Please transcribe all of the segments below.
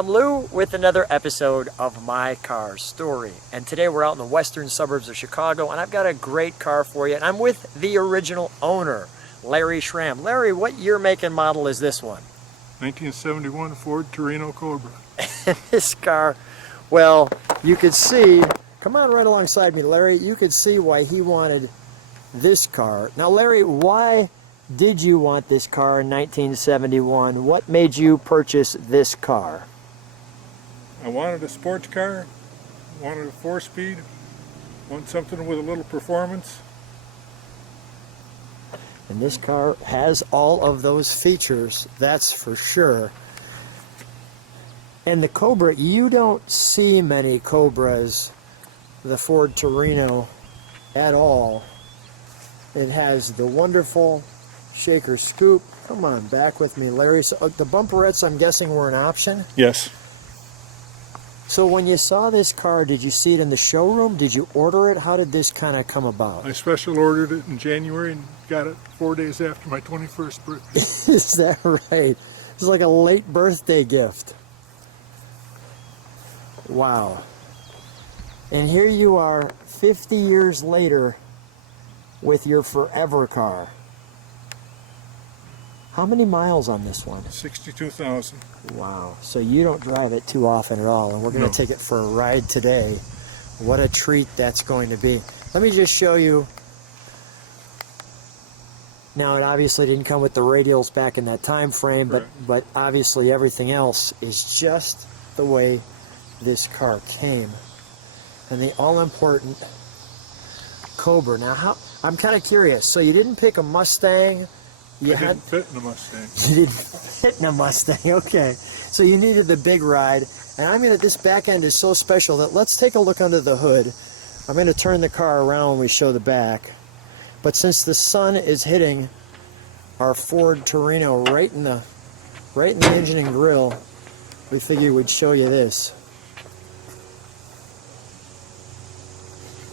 I'm Lou with another episode of My Car Story. And today we're out in the western suburbs of Chicago, and I've got a great car for you. And I'm with the original owner, Larry Schramm. Larry, what year, make, and model is this one? 1971 Ford Torino Cobra. This car, well, you could see, come on right alongside me, Larry. You could see why he wanted this car. Now, Larry, why did you want this car in 1971? What made you purchase this car? I wanted a sports car, wanted a 4-speed, wanted something with a little performance. And this car has all of those features, that's for sure. And the Cobra, you don't see many Cobras, the Ford Torino, at all. It has the wonderful shaker scoop. Come on, back with me, Larry. So, the bumperettes, I'm guessing, were an option? Yes. So when you saw this car, did you see it in the showroom? Did you order it? How did this kind of come about? I special ordered it in January and got it 4 days after my 21st birthday. Is that right? It's like a late birthday gift. Wow. And here you are 50 years later with your forever car. How many miles on this one? 62,000. Wow. So you don't drive it too often at all, and we're going to take it for a ride today. What a treat that's going to be. Let me just show you. Now, it obviously didn't come with the radials back in that time frame, but obviously everything else is just the way this car came. And the all-important Cobra. Now, I'm kind of curious. So you didn't pick a Mustang? I didn't fit in a Mustang. You didn't fit in a Mustang, okay. So you needed the big ride. And this back end is so special that let's take a look under the hood. I'm going to turn the car around when we show the back. But since the sun is hitting our Ford Torino right in the engine and grill, we figured we'd show you this.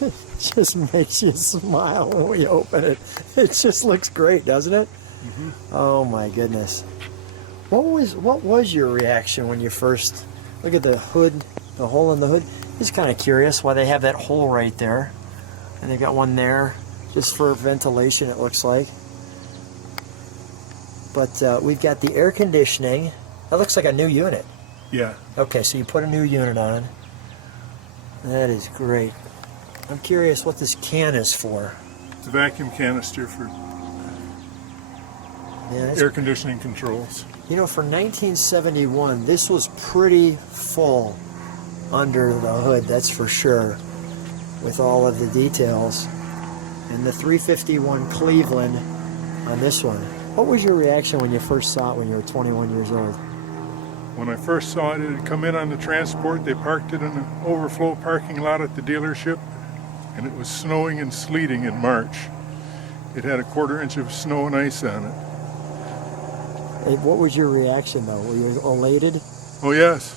It just makes you smile when we open it. It just looks great, doesn't it? Mm-hmm. Oh my goodness. What was your reaction when you first look at the hood, the hole in the hood? Just kind of curious why they have that hole right there. And they got one there just for ventilation, it looks like. But we've got the air conditioning. That looks like a new unit. Yeah. Okay, so you put a new unit on. That is great. I'm curious what this can is for. It's a vacuum canister for air conditioning controls. You know, for 1971, this was pretty full under the hood, that's for sure, with all of the details. And the 351 Cleveland on this one. What was your reaction when you first saw it when you were 21 years old? When I first saw it, it had come in on the transport. They parked it in an overflow parking lot at the dealership, and it was snowing and sleeting in March. It had a 1/4 inch of snow and ice on it. What was your reaction, though? Were you elated? Oh, yes.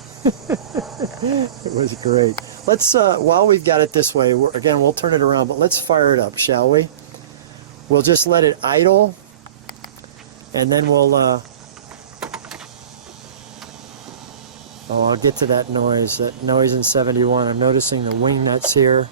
It was great. Let's, while we've got it this way, again, we'll turn it around, but let's fire it up, shall we? We'll just let it idle, and then we'll, I'll get to that noise in 71. I'm noticing the wing nuts here.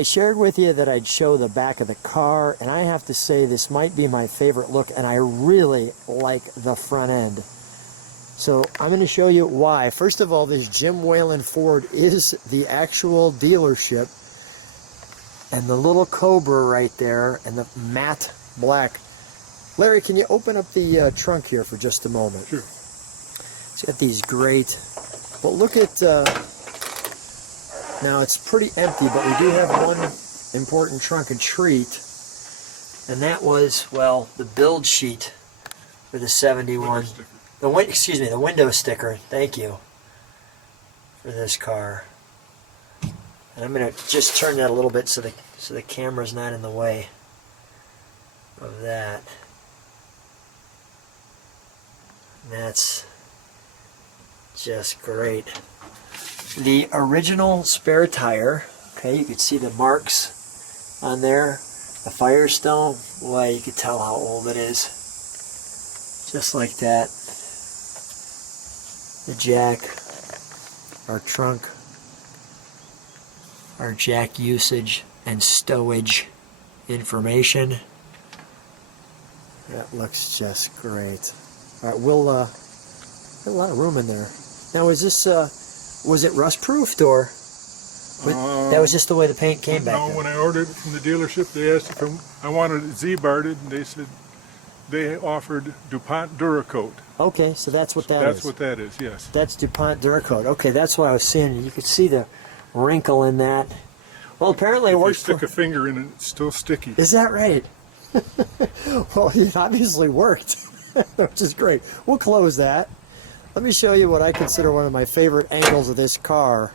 I shared with you that I'd show the back of the car, and I have to say this might be my favorite look, and I really like the front end. So I'm going to show you why. First of all, this Jim Whalen Ford is the actual dealership. And the little Cobra right there and the matte black. Larry, can you open up the trunk here for just a moment? Sure. It's got these great, well, look at, now it's pretty empty, but we do have one important trunk and treat. And that was, well, the build sheet for the 71. The window sticker. Thank you for this car. And I'm going to just turn that a little bit so the camera's not in the way of that. And that's just great. The original spare tire. Okay, you can see the marks on there. The Firestone. Boy, you can tell how old it is. Just like that. The jack, our trunk, our jack usage and stowage information. That looks just great. All right, we'll got a lot of room in there. Now, is this was it rust proofed or that was just the way the paint came back? No, when I ordered it from the dealership, they asked if I wanted it Z-barred, and they said they offered DuPont Duracoat. Okay, so that's what that is. That's what that is, yes. That's DuPont Duracoat. Okay, that's what I was seeing. You could see the wrinkle in that. Well, apparently it works. If you stick a finger in it, it's still sticky. Is that right? Well, it obviously worked, which is great. We'll close that. Let me show you what I consider one of my favorite angles of this car.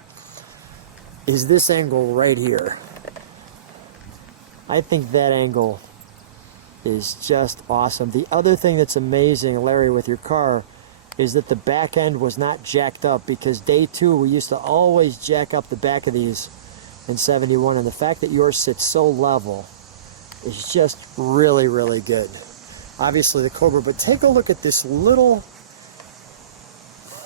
Is this angle right here. I think that angle is just awesome. The other thing that's amazing, Larry, with your car is that the back end was not jacked up, because day two we used to always jack up the back of these in 71, and the fact that yours sits so level is just really, really good. Obviously the Cobra, but take a look at this little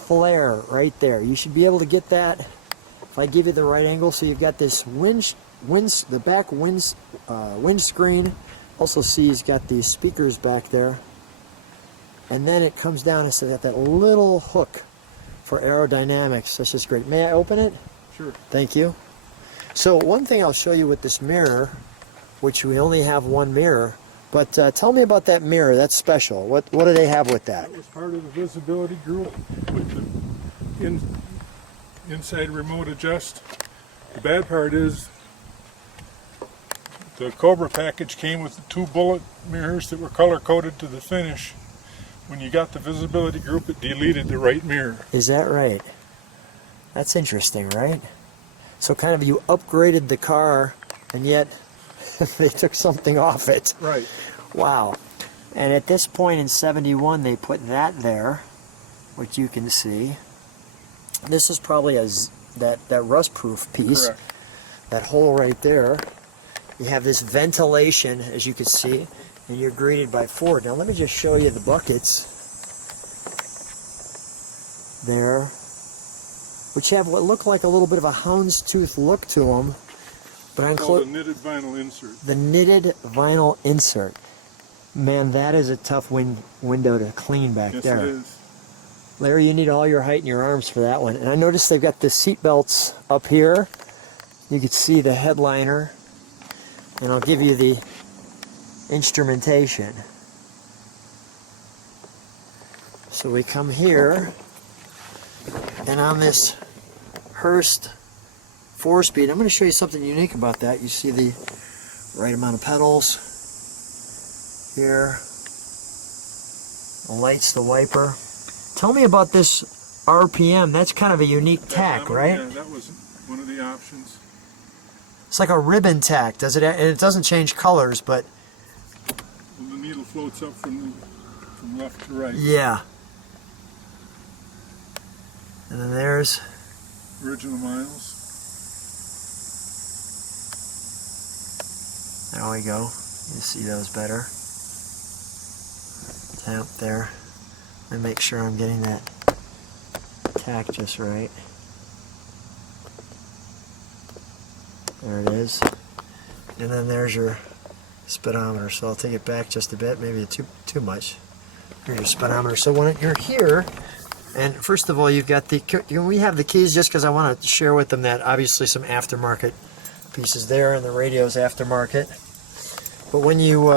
flare right there. You should be able to get that if I give you the right angle. So you've got this the back windscreen. Also see he's got these speakers back there. And then it comes down and so got that little hook for aerodynamics. That's just great. May I open it? Sure. Thank you. So one thing I'll show you with this mirror, which we only have one mirror, but tell me about that mirror. That's special. What do they have with that? That was part of the visibility group with the inside remote adjust. The bad part is the Cobra package came with the 2 bullet mirrors that were color coded to the finish. When you got the visibility group, it deleted the right mirror. Is that right? That's interesting, right? So kind of you upgraded the car, and yet they took something off it. Right. Wow. And at this point in 71, they put that there, which you can see. This is probably that rust-proof piece. Correct. That hole right there. You have this ventilation, as you can see, and you're greeted by Ford. Now let me just show you the buckets there, which have what look like a little bit of a houndstooth look to them. But on called the knitted vinyl insert. The knitted vinyl insert. Man, that is a tough window to clean back there. Yes, it is. Larry, you need all your height in your arms for that one. And I noticed they've got the seat belts up here. You can see the headliner. And I'll give you the instrumentation. So we come here, and on this Hurst 4-speed, I'm going to show you something unique about that. You see the right amount of pedals here. The lights, the wiper. Tell me about this RPM. That's kind of a unique tack, right? Yeah, that was one of the options. It's like a ribbon tack, does it? And it doesn't change colors, but Well, the needle floats up from left to right. yeah. And then there's Original miles. there we go. You see those better. Tap there. And make sure I'm getting that tack just right. There it is. And then there's your speedometer. So I'll take it back just a bit, maybe too much. Here's your speedometer. So when you're here, And first of all, you've got the, can we have the keys just because I want to share with them that obviously some aftermarket pieces there and the radio's aftermarket. But when you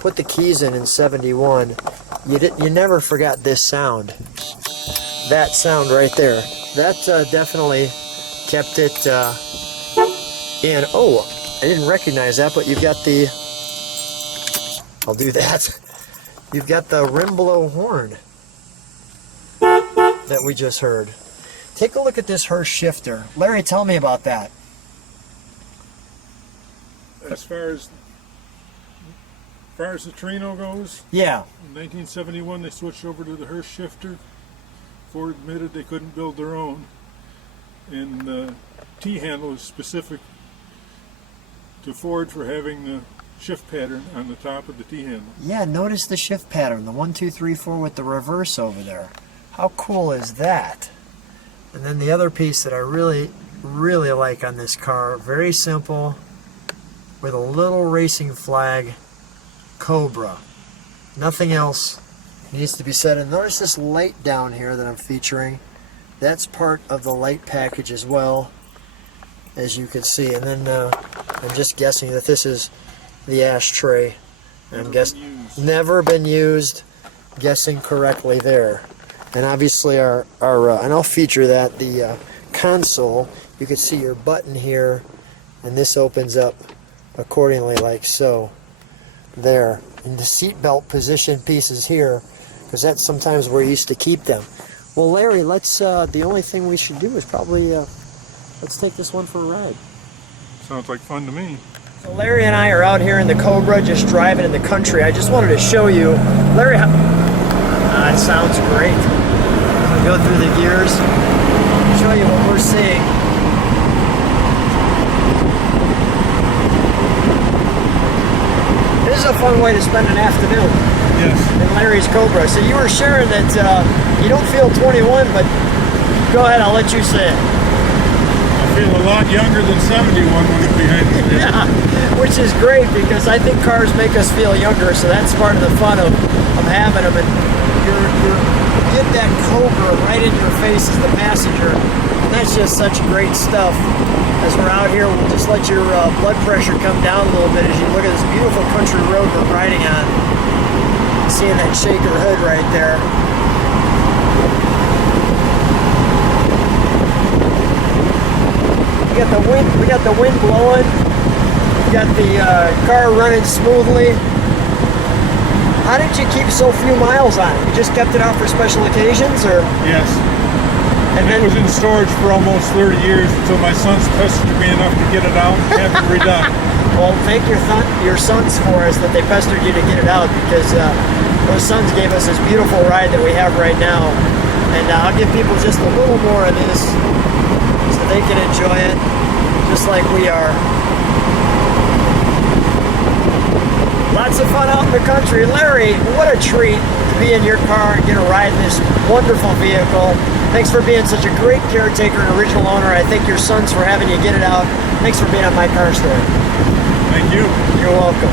put the keys in 71, you never forgot this sound. That sound right there. That definitely kept it in. Oh, I didn't recognize that, but you've got the, I'll do that. You've got the rim blow horn that we just heard. Take a look at this Hirsch shifter. Larry, tell me about that. As far as the Torino goes, Yeah. in 1971 they switched over to the Hirsch shifter. Ford admitted they couldn't build their own, and the T-handle is specific to Ford for having the shift pattern on the top of the T-handle. Yeah, notice the shift pattern, the 1, 2, 3, 4 with the reverse over there. How cool is that? And then the other piece that I really, really like on this car, very simple, with a little racing flag, Cobra. Nothing else needs to be said. And notice this light down here that I'm featuring. That's part of the light package as well, as you can see. And then I'm just guessing that this is the ashtray. I'm guessing never been used. Guessing correctly there. And obviously our and I'll feature that, the console. You can see your button here, and this opens up accordingly like so. There. And the seatbelt position pieces here, because that's sometimes where you used to keep them. Well, Larry, let's, the only thing we should do is probably, let's take this one for a ride. Sounds like fun to me. So Larry and I are out here in the Cobra, just driving in the country. I just wanted to show you, Larry, it sounds great. So go through the gears, show you what we're seeing. This is a fun way to spend an afternoon. Yes. In Larry's Cobra. So you were sharing that you don't feel 21, but go ahead, I'll let you say it. I feel a lot younger than 71 when it's behind the steering. Yeah, which is great because I think cars make us feel younger, so that's part of the fun of having them. And you get that Cobra right in your face as the passenger. And that's just such great stuff. As we're out here, we'll just let your blood pressure come down a little bit as you look at this beautiful country road we're riding on. Seeing that shaker hood right there. We got the wind blowing. We got the car running smoothly. How did you keep so few miles on it? You just kept it out for special occasions, or? Yes. And it was in storage for almost 30 years until my sons pestered me enough to get it out and have it redone. Well, thank your sons for us that they pestered you to get it out, because those sons gave us this beautiful ride that we have right now. And I'll give people just a little more of this so they can enjoy it just like we are. Lots of fun out in the country. Larry, what a treat to be in your car and get a ride in this wonderful vehicle. Thanks for being such a great caretaker and original owner. I thank your sons for having you get it out. Thanks for being on My Car Story. Thank you. You're welcome.